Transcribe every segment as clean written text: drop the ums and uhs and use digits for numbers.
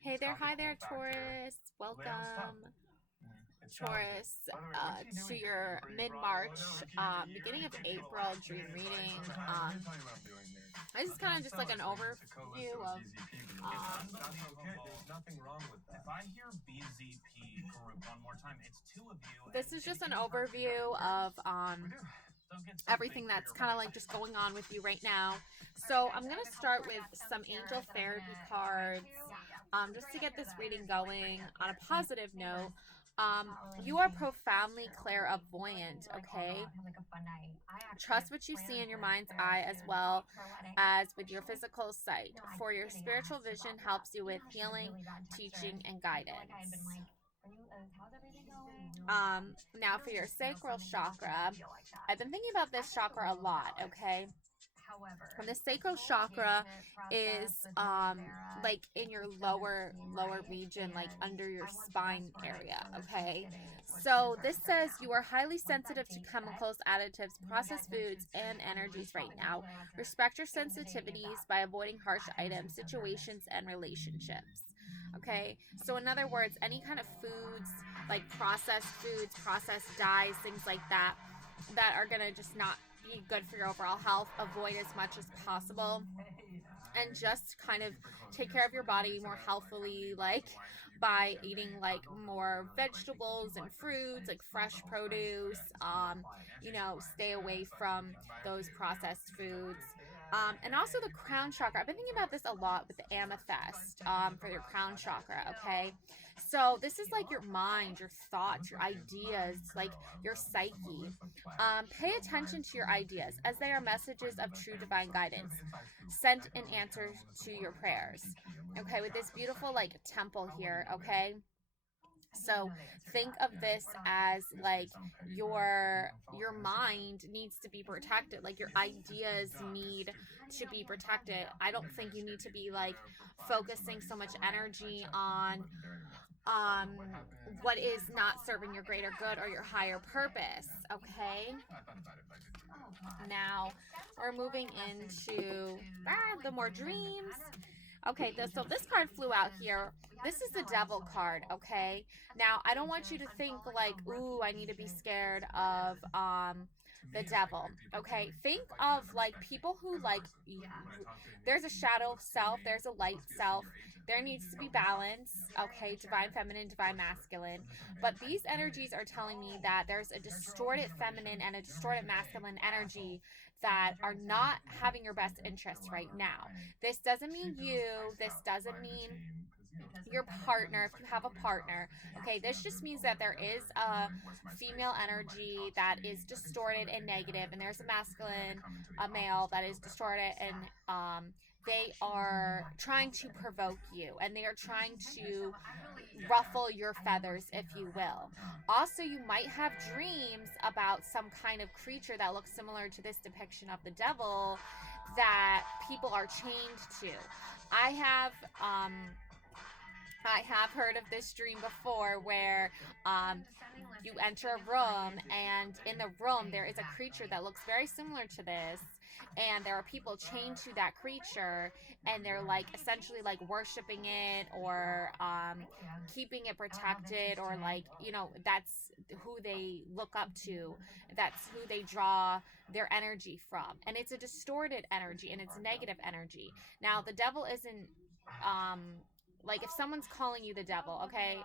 Hey there, hi there, Taurus. Welcome, Taurus, to your mid-March, beginning of April dream reading. This is kind of just like an overview of. This is just an overview of everything that's kind of like just going on with you right now. So I'm going to start with some angel therapy cards just to get this reading going on a positive note. You are profoundly clairvoyant, okay? Trust what you see in your mind's eye as well as with your physical sight, for your spiritual vision helps you with healing, teaching, and guidance. Now for your sacral chakra, I've been thinking about this chakra a lot, okay? And the sacral chakra is like in your lower region, like under your spine area, okay? So this says you are highly sensitive to chemicals, additives, processed foods, and energies right now. Respect your sensitivities by avoiding harsh items, situations, and relationships. Okay, so in other words, any kind of foods, like processed foods, processed dyes, things like that, that are gonna just not be good for your overall health, avoid as much as possible, and just kind of take care of your body more healthily, like by eating like more vegetables and fruits, like fresh produce. Stay away from those processed foods. And also the crown chakra. I've been thinking about this a lot with the amethyst for your crown chakra, okay? So this is like your mind, your thoughts, your ideas, like your psyche. Pay attention to your ideas as they are messages of true divine guidance sent in answer to your prayers. Okay, with this beautiful like temple here, okay? So think of this as like your mind needs to be protected, like your ideas need to be protected. I don't think you need to be like focusing so much energy on um what is not serving your greater good or your higher purpose, okay? Now we're moving into the more dreams. Okay, so this card flew out here. This is the devil card, okay? Now, I don't want you to think like, ooh, I need to be scared of the devil, okay? Think of like people who like, there's a shadow self, there's a light self. There needs to be balance, okay? Divine feminine, divine masculine. But these energies are telling me that there's a distorted feminine and a distorted masculine energy that are not having your best interests right now. This doesn't mean you, this doesn't mean your partner, if you have a partner. Okay, this just means that there is a female energy that is distorted and negative, and there's a masculine, a male that is distorted, and they are trying to provoke you, and they are trying to ruffle your feathers, if you will. Also, you might have dreams about some kind of creature that looks similar to this depiction of the devil that people are chained to. I have um I have heard of this dream before where you enter a room, and in the room there is a creature that looks very similar to this, and there are people chained to that creature, and they're like essentially like worshiping it, or keeping it protected, or like, that's who they look up to, that's who they draw their energy from, and it's a distorted energy and it's negative energy. Now the devil isn't um like if someone's calling you the devil, okay,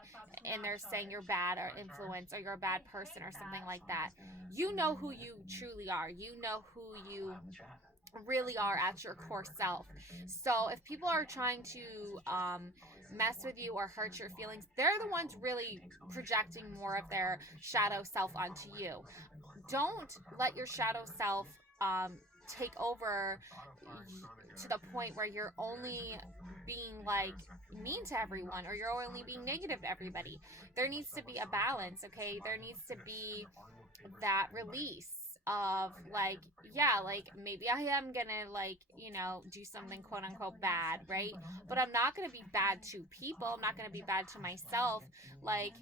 and they're saying you're bad or influence or you're a bad person or something like that, you know who you truly are. You know who you really are at your core self. So if people are trying to mess with you or hurt your feelings, they're the ones really projecting more of their shadow self onto you. Don't let your shadow self take over to the point where you're only being like mean to everyone, or you're only being negative to everybody. There needs to be a balance, okay? There needs to be that release of like, yeah, like maybe I am gonna like, do something quote unquote bad, right? But I'm not gonna be bad to people. I'm not gonna be bad to myself. Like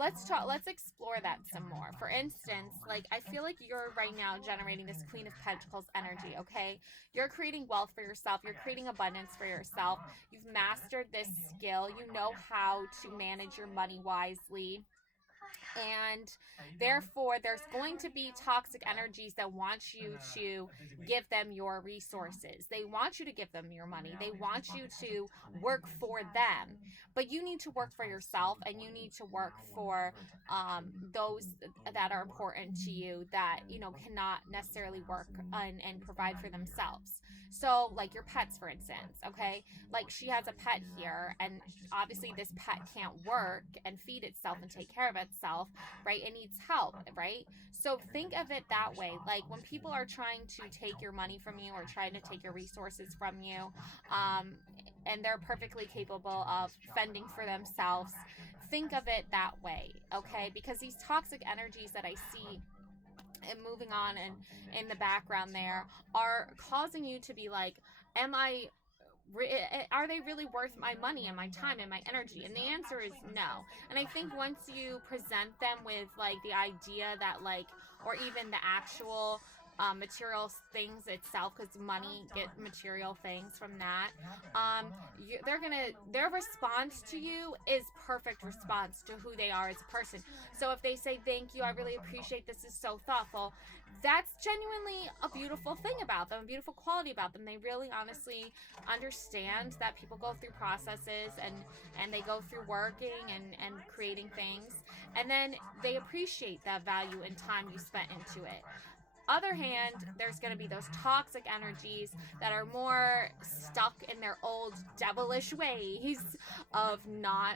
let's explore that some more. For instance, like I feel like you're right now generating this Queen of Pentacles energy, okay? You're creating wealth for yourself, you're creating abundance for yourself. You've mastered this skill. You know how to manage your money wisely. And therefore there's going to be toxic energies that want you to give them your resources. They want you to give them your money. They want you to work for them, but you need to work for yourself, and you need to work for those that are important to you, that cannot necessarily work and provide for themselves. So like your pets, for instance, okay? Like she has a pet here, and obviously this pet can't work and feed itself and take care of itself, right? It needs help, right? So think of it that way. Like when people are trying to take your money from you or trying to take your resources from you, and they're perfectly capable of fending for themselves, think of it that way, okay? Because these toxic energies that I see and moving on and in the background there are causing you to be like, are they really worth my money and my time and my energy? And the answer is no. And I think once you present them with like the idea that like, or even the actual material things itself, because money get material things from that, their response to you is perfect response to who they are as a person. So if they say thank you, I really appreciate, this is so thoughtful, that's genuinely a beautiful thing about them, a beautiful quality about them. They really honestly understand that people go through processes and they go through working and creating things, and then they appreciate that value and time you spent into it. Other hand, there's going to be those toxic energies that are more stuck in their old devilish ways of not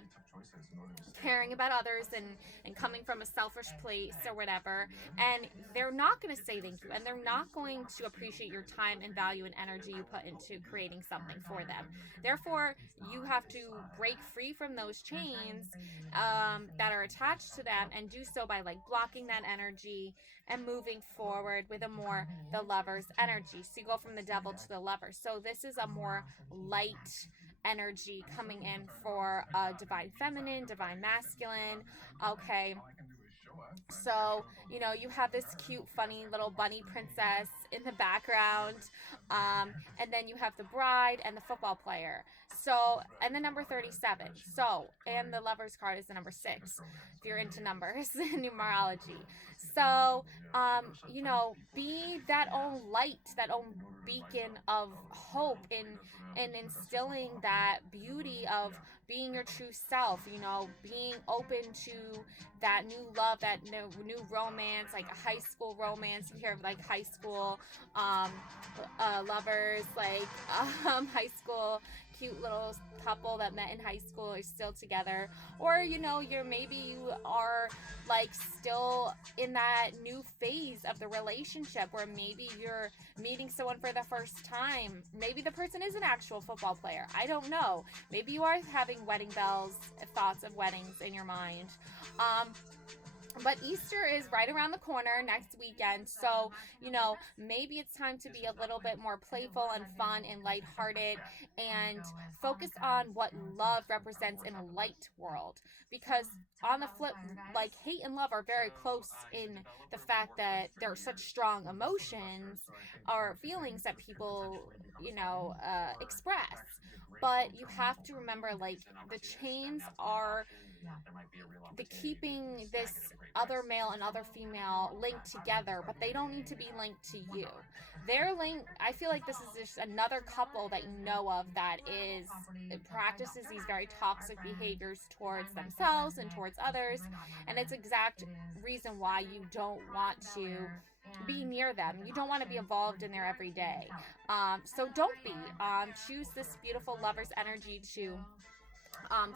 caring about others and coming from a selfish place or whatever, and they're not going to say thank you, and they're not going to appreciate your time and value and energy you put into creating something for them. Therefore, you have to break free from those chains that are attached to them, and do so by like blocking that energy and moving forward with the lover's energy. So you go from the devil to the lover. So this is a more light energy coming in for divine feminine, divine masculine. Okay. So, you have this cute, funny little bunny princess in the background. And then you have the bride and the football player. So, and the number 37. So, and the lover's card is the number 6, if you're into numbers and numerology. So, be that own light, that own beacon of hope in instilling that beauty of being your true self, being open to that new love, that new romance, like a high school romance. You hear of like high school lovers, like high school cute little couple that met in high school are still together, or maybe you are like still in that new phase of the relationship where maybe you're meeting someone for the first time. Maybe the person is an actual football player, I don't know. Maybe you are having wedding bells, thoughts of weddings in your mind. But Easter is right around the corner next weekend. So, maybe it's time to be a little bit more playful and fun and lighthearted and focus on what love represents in a light world. Because on the flip, like hate and love are very close in the fact that they're such strong emotions or feelings that people, express. But you have to remember, like, the chains are the keeping this other male and other female linked together, but they don't need to be linked to you. They're linked. I feel like this is just another couple that you know of that practices these very toxic behaviors towards themselves and towards others, and it's exact reason why you don't want to be near them. You don't want to be involved in their everyday. So don't be. Choose this beautiful lover's energy to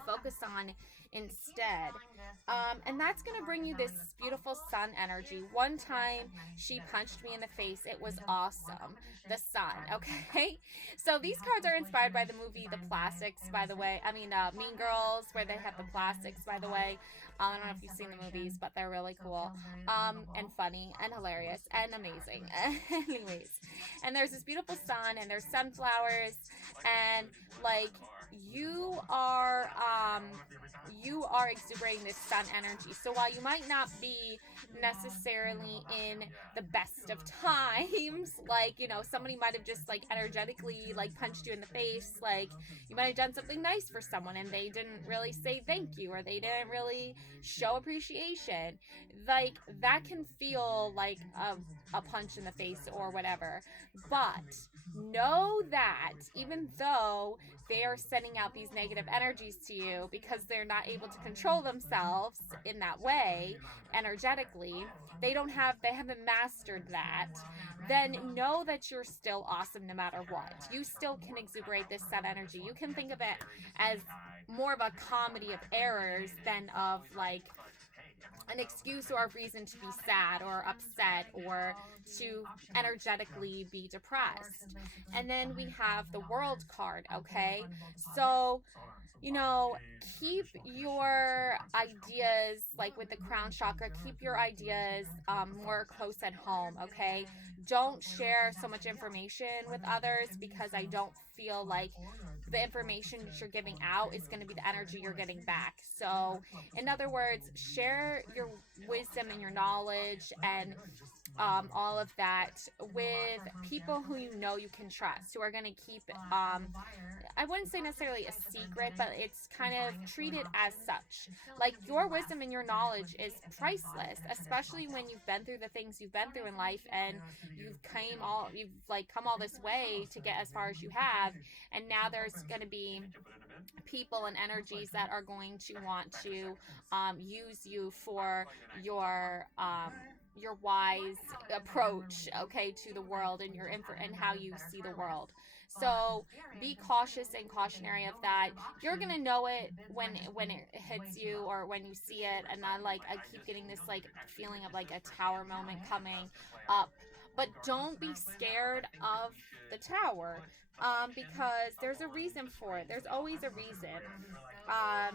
focus on instead. And that's going to bring you this beautiful sun energy. One time she punched me in the face. It was awesome. The sun, okay? So these cards are inspired by the movie The Plastics, by the way. Mean Girls, where they have the plastics, by the way. I don't know if you've seen the movies, but they're really cool and funny and hilarious and amazing. Anyways, and there's this beautiful sun, and there's sunflowers, and like you are you are exuberating this sun energy. So while you might not be necessarily in the best of times, like, you know, somebody might have just like energetically like punched you in the face, like you might have done something nice for someone and they didn't really say thank you, or they didn't really show appreciation, like that can feel like a punch in the face or whatever. But know that even though they are sending out these negative energies to you because they're not able to control themselves in that way energetically, they haven't mastered that, then know that you're still awesome no matter what. You still can exuberate this sun energy. You can think of it as more of a comedy of errors than of like an excuse or a reason to be sad or upset or to energetically be depressed. And then we have the World card, okay? So, you know, keep your ideas, like with the crown chakra, keep your ideas more close at home, okay? Don't share so much information with others, because I don't feel like the information that you're giving out is going to be the energy you're getting back. So, in other words, share your wisdom and your knowledge and all of that with people who you know you can trust, who are going to keep I wouldn't say necessarily a secret, but it's kind of treated as such. Like, your wisdom and your knowledge is priceless, especially when you've been through the things you've been through in life, and you've like come all this way to get as far as you have. And now there's going to be people and energies that are going to want to use you for your wise approach, okay, to the world, and and how you see the world. So be cautious and cautionary of that. You're gonna know it when it hits you or when you see it. And I keep getting this like feeling of like a tower moment coming up. But don't be scared of the tower, because there's a reason for it. There's always a reason. Oh.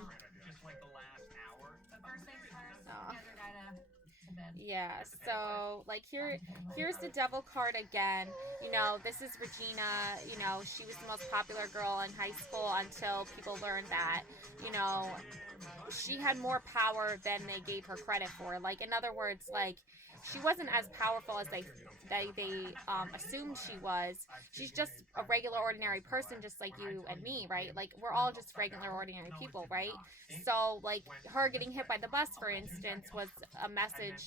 Yeah, so like here's the devil card again. You know, this is Regina. You know, she was the most popular girl in high school until people learned that, you know, she had more power than they gave her credit for. Like, in other words, like, she wasn't as powerful as they assumed she was. She's just a regular ordinary person, just like you and me, right? Like, we're all just regular ordinary people, right? So like, her getting hit by the bus, for instance, was a message,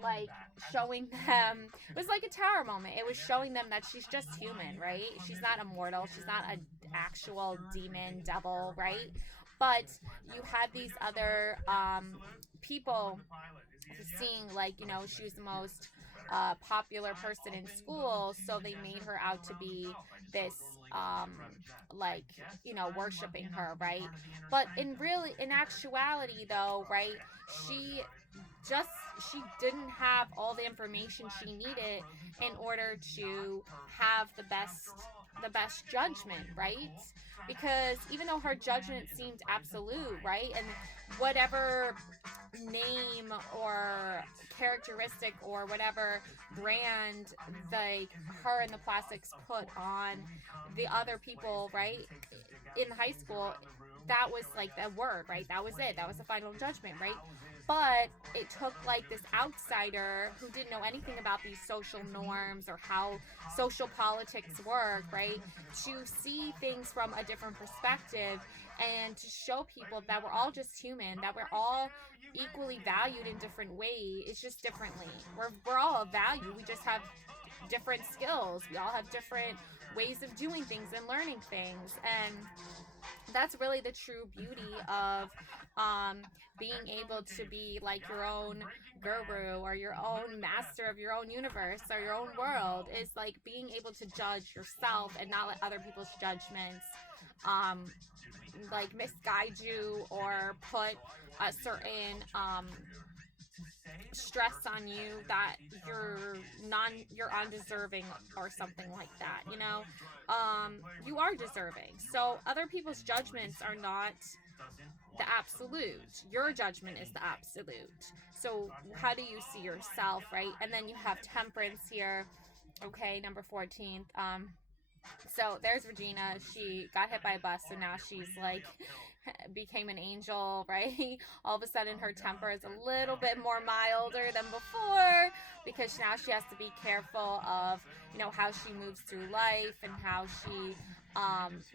like showing them, it was like a tower moment. It was showing them that she's just human, right? She's not immortal, she's not an actual demon devil, right? But you had these other people seeing, like, you know, she was the most popular person in school, so they made her out to be this like, you know, worshiping her, right? But in actuality though, right, she just she didn't have all the information she needed in order to have the best judgment, right? Because even though her judgment seemed absolute, right, and whatever name or characteristic or whatever brand like her and the plastics put on the other people, right, in high school, that was like the word, right? That was it. That was the final judgment, right? But it took like this outsider who didn't know anything about these social norms or how social politics work, right, to see things from a different perspective and to show people that we're all just human, that we're all equally valued in different ways. It's just differently. We're all of value. We just have different skills. We all have different ways of doing things and learning things. And that's really the true beauty of being able to be like your own guru or your own master of your own universe or your own world, is like being able to judge yourself and not let other people's judgments like misguide you or put a certain stress on you that you're undeserving or something like that, you know. You are deserving. So other people's judgments are not the absolute. Your judgment is the absolute. So how do you see yourself, right? And then you have temperance here, okay, number 14th. So there's Regina. She got hit by a bus, so now she's like became an angel, right? All of a sudden, her temper is a little bit more milder than before because now she has to be careful of, how she moves through life and how she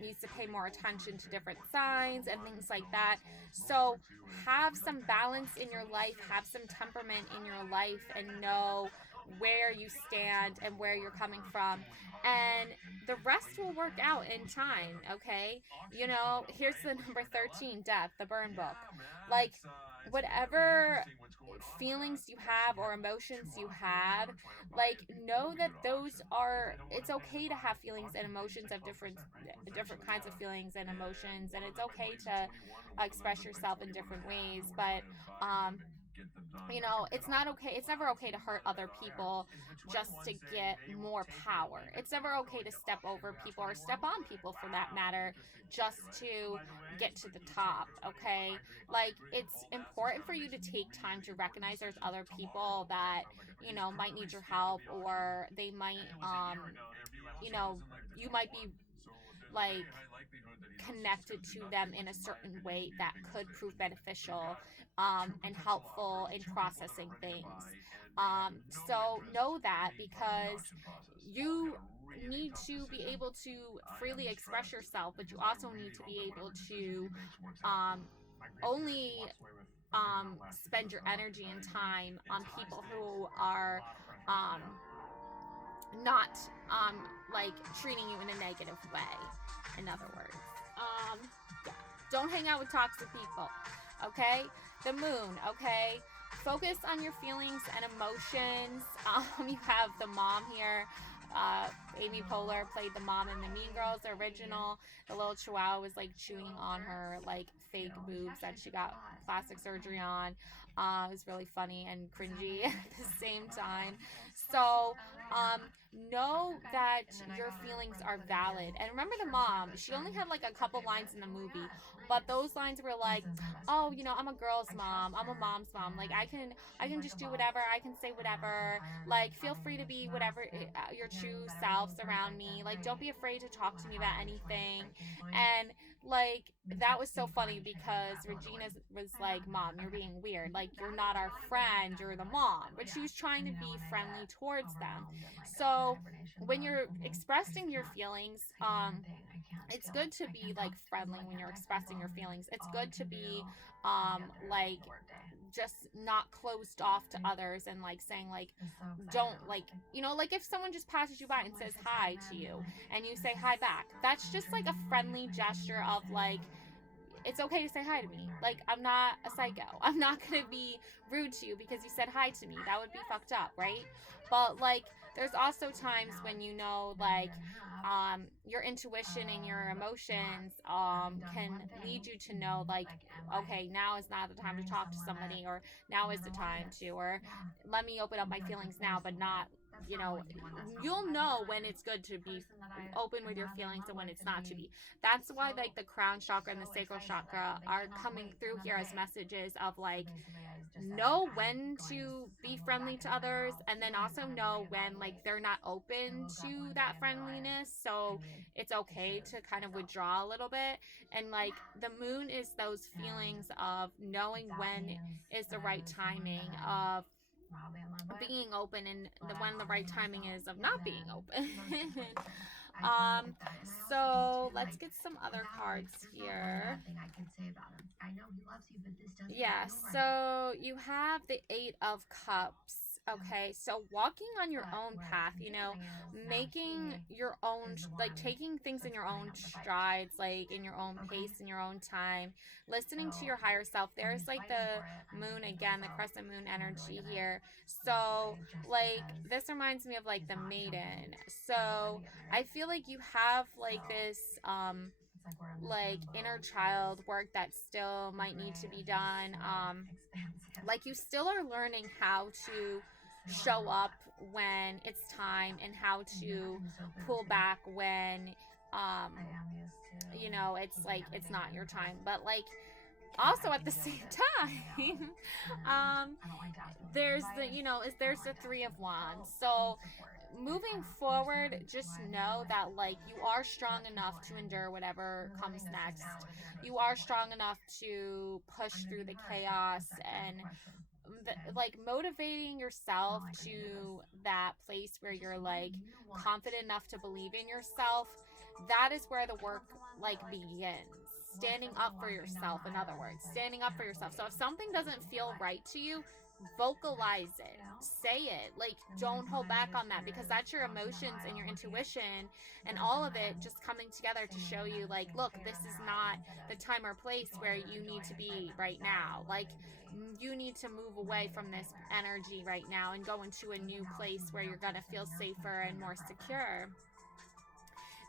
needs to pay more attention to different signs and things like that. So have some balance in your life, have some temperament in your life, and know where you stand and where you're coming from. And the rest will work out in time, okay? Here's the number 13, death, the burn book. Like, whatever feelings you have or emotions you have, like, know that it's okay to have feelings and emotions of different kinds of feelings and emotions, and it's okay to express yourself in different ways, but it's not okay. It's never okay to hurt other people just to get more power. It's never okay to step over people or step on people for that matter just to get to the top, okay? Like, it's important for you to take time to recognize there's other people that, might need your help, or they might, you might be like connected to them in a certain way that could prove beneficial and helpful in processing things. So know that, because you need to be able to freely express yourself, but you also need to be able to only spend your energy and time on people who are um, not like treating you in a negative way. In other words, yeah. Don't hang out with toxic people. Okay, the moon. Okay, focus on your feelings and emotions. You have the mom here. Amy Poehler played the mom in the Mean Girls original. The little chihuahua was like chewing on her like fake boobs that she got plastic surgery on. It was really funny and cringy at the same time. So know that your feelings are valid. And remember, the mom, she only had like a couple lines in the movie, but those lines were like, oh, I'm a girl's mom, I'm a mom's mom, like I can just do whatever, I can say whatever, like feel free to be whatever your true selves around me, like don't be afraid to talk to me about anything. And like, that was so funny because Regina was like, mom, you're being weird, like you're not our friend, you're the mom, but she was trying to be friendly towards them. So when you're expressing your feelings, it's good to be like friendly when you're expressing your feelings. It's good to be like just not closed off to others, and like saying like, don't like, like if someone just passes you by and says hi to you and you say hi back, that's just like a friendly gesture of like, it's okay to say hi to me. Like, I'm not a psycho. I'm not gonna be rude to you because you said hi to me. That would be fucked up, right? But like, there's also times when like your intuition and your emotions can lead you to know like, okay, now is not the time to talk to somebody, or now is the time to, or let me open up my feelings now, but not, you'll know when it's good to be open with your feelings and when it's not to be. That's why like the crown chakra and the sacral chakra are coming through here as messages of like, know when to be friendly to others, and then also know when like they're not open to that friendliness, so it's okay to kind of withdraw a little bit. And like, the moon is those feelings of knowing when is the right timing of being open, and when the right timing is of not being open. So let's get some other cards here. Yeah, so you have the 8 of Cups. Okay, so walking on your own path, making your own, like taking things in your own strides, like in your own pace, in your own time, listening to your higher self. There's like the moon again, the crescent moon energy here. So like, this reminds me of like the maiden. So I feel like you have like this like inner child work that still might need to be done. Like, you still are learning how to show up when it's time, and how to pull back when it's like it's not your time. But like, also at the same time, there's the 3 of Wands. So moving forward, just know that like you are strong enough to endure whatever comes next. You are strong enough to push through the chaos, and like motivating yourself to that place where you're like confident enough to believe in yourself. That is where the work like begins. Standing up for yourself, in other words, standing up for yourself. So if something doesn't feel right to you, vocalize it, say it. Like, don't hold back on that, because that's your emotions and your intuition and all of it just coming together to show you like, look, this is not the time or place where you need to be right now. Like, you need to move away from this energy right now and go into a new place where you're going to feel safer and more secure.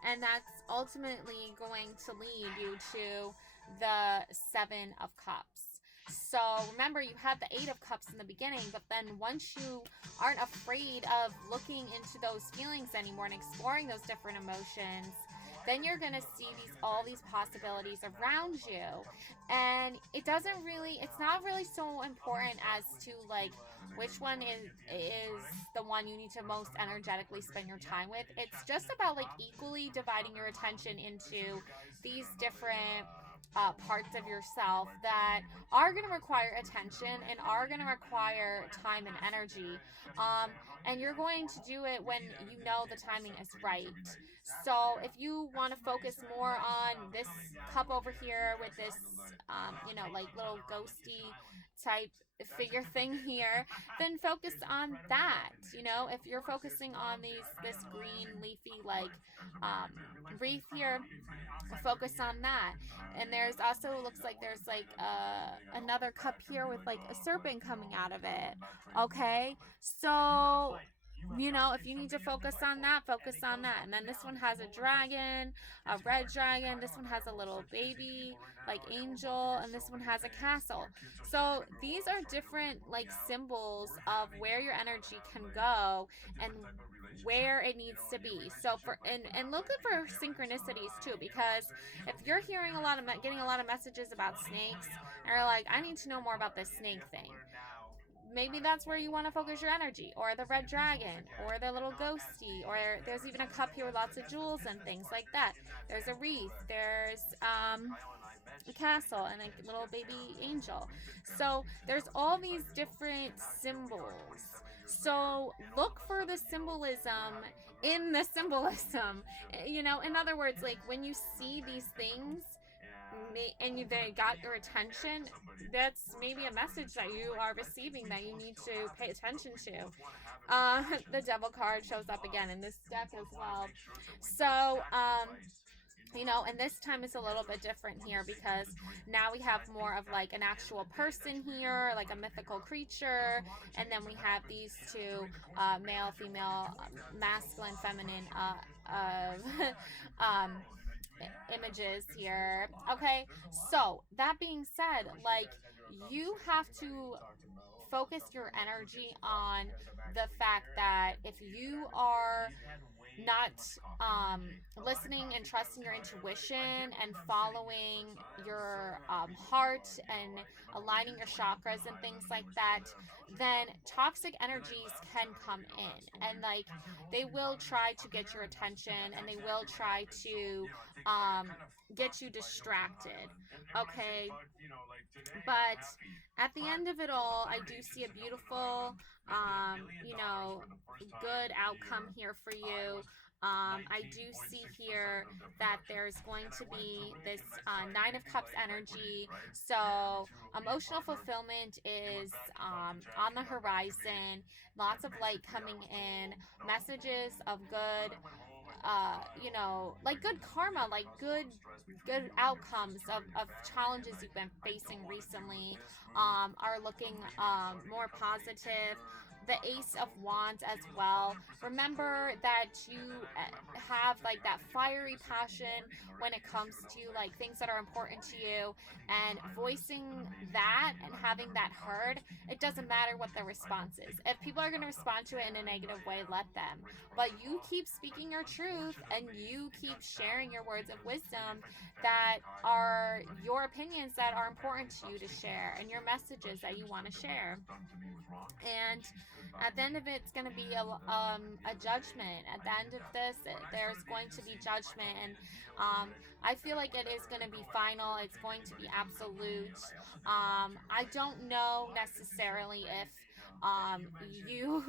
And that's ultimately going to lead you to the Seven of Cups. So remember, you had the Eight of Cups in the beginning, but then once you aren't afraid of looking into those feelings anymore and exploring those different emotions, then you're going to see all these possibilities around you. And it's not really so important as to like which one is the one you need to most energetically spend your time with. It's just about like equally dividing your attention into these different parts of yourself that are going to require attention and are going to require time and energy. And you're going to do it when you know the timing is right. So if you want to focus more on this cup over here with this, like little ghosty type figure thing here, then focus on that. If you're focusing on this green leafy like wreath here, focus on that. And there's also, looks like there's like another cup here with like a serpent coming out of it. Okay, so if you need to focus on that, focus on that. And then this one has a dragon, a red dragon. This one has a little baby like angel, and this one has a castle. So these are different like symbols of where your energy can go and where it needs to be. So and look for synchronicities too, because if you're hearing getting a lot of messages about snakes, and you're like, I need to know more about this snake thing, maybe that's where you want to focus your energy, or the red dragon, or the little ghosty, or there's even a cup here with lots of jewels and things like that. There's a wreath, there's a castle, and a little baby angel. So there's all these different symbols. So look for the symbolism in the symbolism. In other words, like when you see these things and they got your attention, that's maybe a message that you are receiving that you need to pay attention to. The devil card shows up again in this deck as well. So and this time is a little bit different here, because now we have more of like an actual person here, like a mythical creature, and then we have these two male, female, masculine, feminine images here. Okay, so that being said, like, you have to focus your energy on the fact that if you are not listening and trusting your intuition and following your heart and aligning your chakras and things like that, then toxic energies can come in, and like they will try to get your attention, and they will try to get you distracted. Okay, but at the end of it all, I do see a beautiful good outcome here for you. I do see here that there's going to be this Nine of Cups energy. So emotional fulfillment is on the horizon. Lots of light coming in. Messages of good, like good karma, like good outcomes of challenges you've been facing recently are looking more positive. The Ace of Wands as well. Remember that you have like that fiery passion when it comes to like things that are important to you, and voicing that and having that heard. It doesn't matter what the response is. If people are going to respond to it in a negative way, let them. But you keep speaking your truth, and you keep sharing your words of wisdom that are your opinions that are important to you to share, and your messages that you want to share. And At the end of it, it's going to be a judgment. At the end of this, there's going to be judgment. And I feel like it is going to be final. It's going to be absolute. I don't know necessarily if you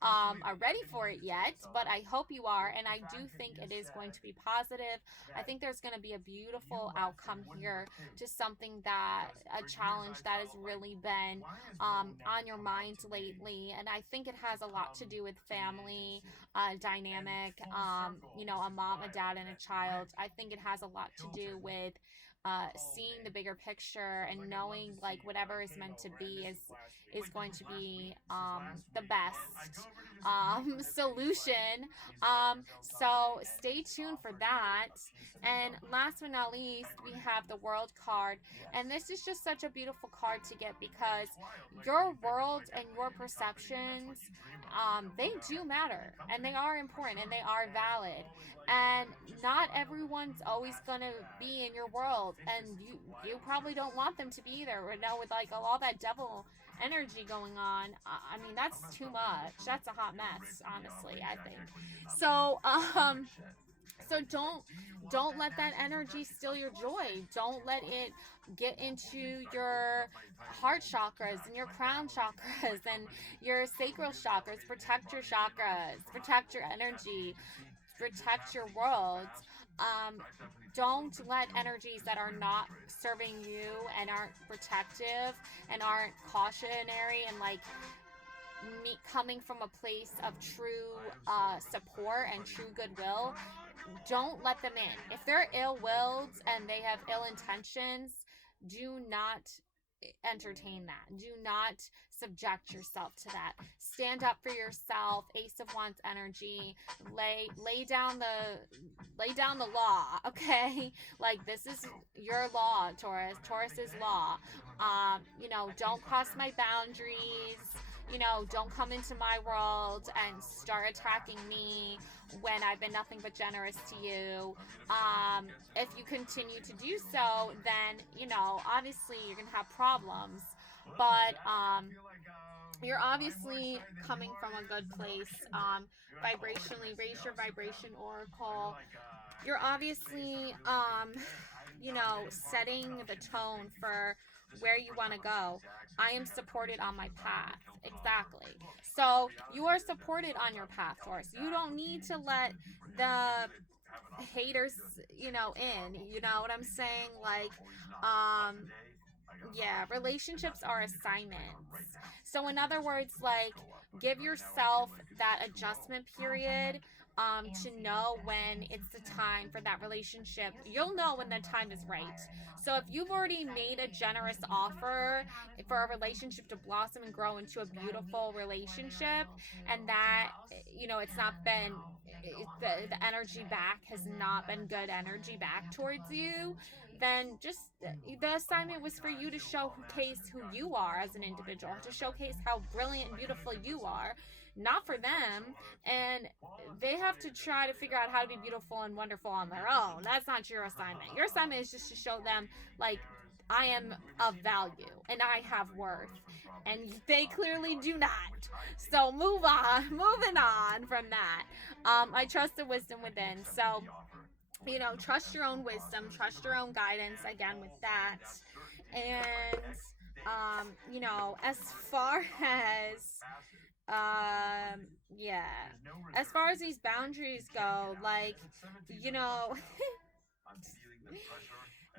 are ready for it yet, but I hope you are, and I do think it is going to be positive. I think there's going to be a beautiful outcome here to something that, a challenge that has really been on your mind lately, and I think it has a lot to do with family dynamic, you know, a mom, a dad, and a child. I think it has a lot to do with seeing the bigger picture and knowing like whatever is meant to be is going to be the best solution. So stay tuned for that. And last but not least, we have the World card, and this is just such a beautiful card to get because your world and your perceptions, they do matter, and they are important, and they are valid. And not everyone's always gonna be in your world, and you probably don't want them to be either. You know, with like all that devil energy going on, I mean that's too much. That's a hot mess, honestly, I think. So so don't let that energy steal your joy. Don't let it get into your heart chakras and your crown chakras and your sacral chakras. Protect your chakras, protect your energy, protect your world. um, don't let energies that are not serving you and aren't protective and aren't cautionary and like me coming from a place of true support and true goodwill, don't let them in. If they're ill-willed and they have ill intentions, do not entertain that. Do not subject yourself to that. Stand up for yourself. Ace of Wands energy. Lay down the law, okay? Like this is your law, Taurus. Taurus is law. You know, don't cross my boundaries. You know, don't come into my world and start attacking me when I've been nothing but generous to you. If you continue to do so, then, you know, obviously you're going to have problems. But you're obviously coming from a good place. Vibrationally, raise your vibration oracle. You're obviously, you know, setting the tone for where you want to go. I am supported on my path. Exactly. So you are supported on your path, Taurus. You don't need to let the haters, you know, in. You know what I'm saying? Like, yeah, relationships are assignments. So in other words, like give yourself that adjustment period to know when it's the time for that relationship. You'll know when the time is right. So if you've already made a generous offer for a relationship to blossom and grow into a beautiful relationship, and that, you know, it's not been the energy back has not been good energy back towards you, then just the assignment was for you to showcase who you are as an individual, to showcase how brilliant and beautiful you are, not for them. And they have to try to figure out how to be beautiful and wonderful on their own. That's not your assignment. Your assignment is just to show them, like, I am of value and I have worth. And they clearly do not. So moving on from that. I trust the wisdom within. So, you know, trust your own wisdom, trust your own guidance again with that. And you know, as far as yeah, as far as these boundaries go, like, you know,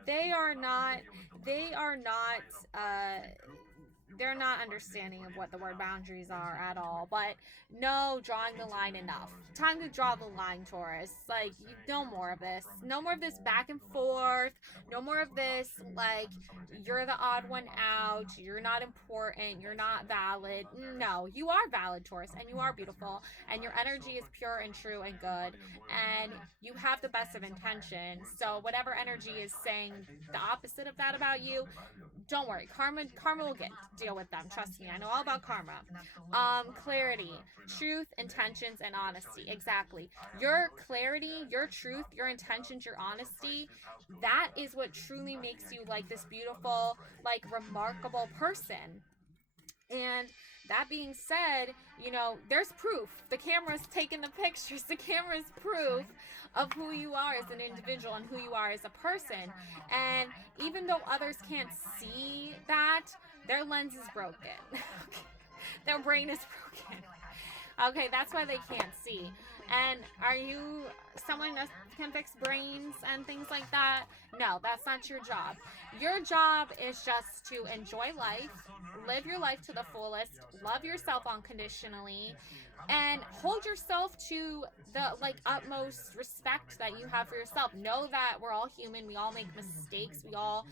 they are not they are not they're not understanding of what the word boundaries are at all. But no, drawing the line enough. Time to draw the line, Taurus. Like, no more of this. No more of this back and forth. No more of this, like, you're the odd one out. You're not important. You're not valid. No, you are valid, Taurus, and you are beautiful. And your energy is pure and true and good. And you have the best of intentions. So whatever energy is saying the opposite of that about you, don't worry. Karma will deal with them. Trust me. I know all about karma. Clarity, truth, intentions, and honesty. Exactly. Your clarity, your truth, your intentions, your honesty, that is what truly makes you like this beautiful, like remarkable person. And that being said, you know, there's proof. The camera's taking the pictures. The camera's proof of who you are as an individual and who you are as a person. And even though others can't see that, their lens is broken. Their brain is broken. Okay, that's why they can't see. And are you someone that can fix brains and things like that? No, that's not your job. Your job is just to enjoy life, live your life to the fullest, love yourself unconditionally, and hold yourself to the like utmost respect that you have for yourself. Know that we're all human, we all make mistakes, we all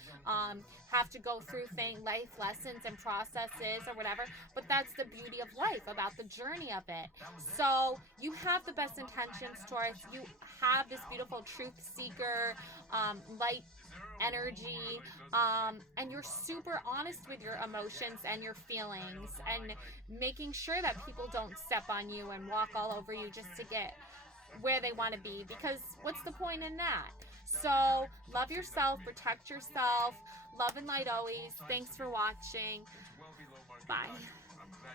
have to go through life lessons and processes or whatever, but that's the beauty of life, about the journey of it. So you have the best intentions, Taurus. You have this beautiful truth seeker, light energy, and you're super honest with your emotions and your feelings, and making sure that people don't step on you and walk all over you just to get where they want to be, because what's the point in that? So love yourself, protect yourself, love and light always. Thanks for watching. Bye.